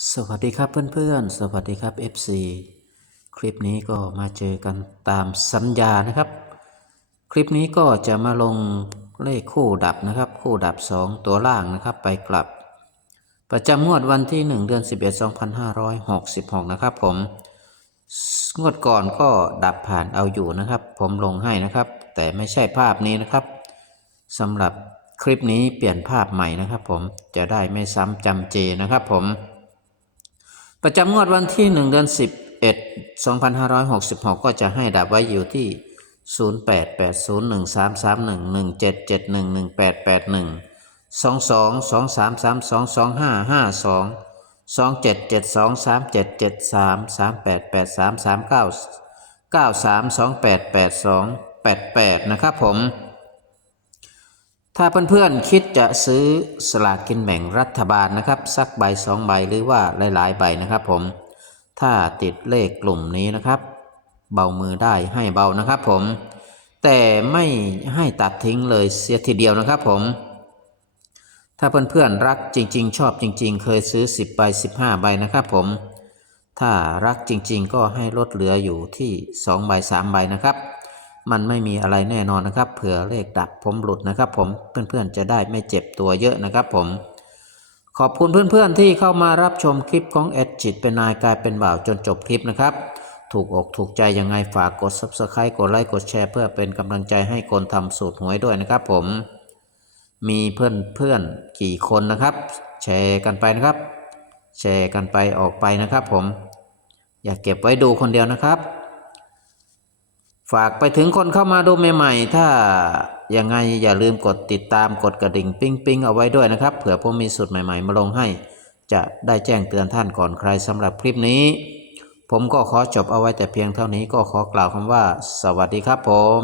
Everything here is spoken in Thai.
สวัสดีครับเพื่อนๆ สวัสดีครับ FC คลิปนี้ก็มาเจอกันตามสัญญานะครับ คลิปนี้ก็จะมาลงเลขคู่ดับนะครับ คู่ดับ 2 ตัวล่างนะครับไปกลับ ประจำงวดวันที่ 1 เดือน 11 2566 นะครับผม งวดก่อนก็ดับผ่านเอาอยู่นะครับ ผมลงให้นะครับ แต่ไม่ใช่ภาพนี้นะครับสำหรับคลิปนี้เปลี่ยนภาพใหม่นะครับ ผมจะได้ไม่ซ้ำจำเจนะครับผม ประจำงวดวันที่ 1 เดือน 11 2566 ก็จะให้ดับไว้อยู่ที่ 0880133117711881 22 23322552 27723773 388339 93288288 นะครับผม ถ้าเพื่อนๆคิดจะซื้อสลากกินแบ่งรัฐบาลนะครับ สักใบสองใบหรือว่าหลายๆใบนะครับผม ถ้าติดเลขกลุ่มนี้นะครับ เบามือได้ให้เบานะครับผม แต่ไม่ให้ตัดทิ้งเลยเสียทีเดียวนะครับผม ถ้าเพื่อนๆรักจริง ๆ ชอบจริง ๆ เคยซื้อ 10ใบ15 ใบนะครับผม ถ้ารักจริง ๆ ก็ให้ลดเหลืออยู่ที่2ใบ3ใบนะครับ มันไม่มีอะไรแน่นอนนะครับ เผื่อเลขดับผมหลุดนะครับ ผมเพื่อนๆจะได้ไม่เจ็บตัวเยอะนะครับ ผม ขอบคุณเพื่อนๆที่เข้ามารับชมคลิปของเอ็ดจิตเป็นนายกลายเป็นบ่าวจนจบคลิปนะครับ ถูกอกถูกใจยังไงฝากกด subscribe กดไลค์กดแชร์เพื่อเป็นกำลังใจให้คนทำสูตรหวยด้วยนะครับ ผม มีเพื่อนเพื่อนๆกี่คนนะครับ แชร์กันไปนะครับ แชร์กันไปออกไปนะครับ ผม อย่าเก็บไว้ดูคนเดียวนะครับ ฝากไปถึงคนเข้ามาดูใหม่ๆ ถ้ายังไงอย่าลืมกดติดตามกดกระดิ่งปิ้งปิ้งเอาไว้ด้วยนะครับเผื่อผมมีสุดใหม่ๆ มาลงให้ จะได้แจ้งเตือนท่านก่อนใครสำหรับคลิปนี้ ผมก็ขอจบเอาไว้แต่เพียงเท่านี้ก็ขอกล่าวคำว่า สวัสดีครับผม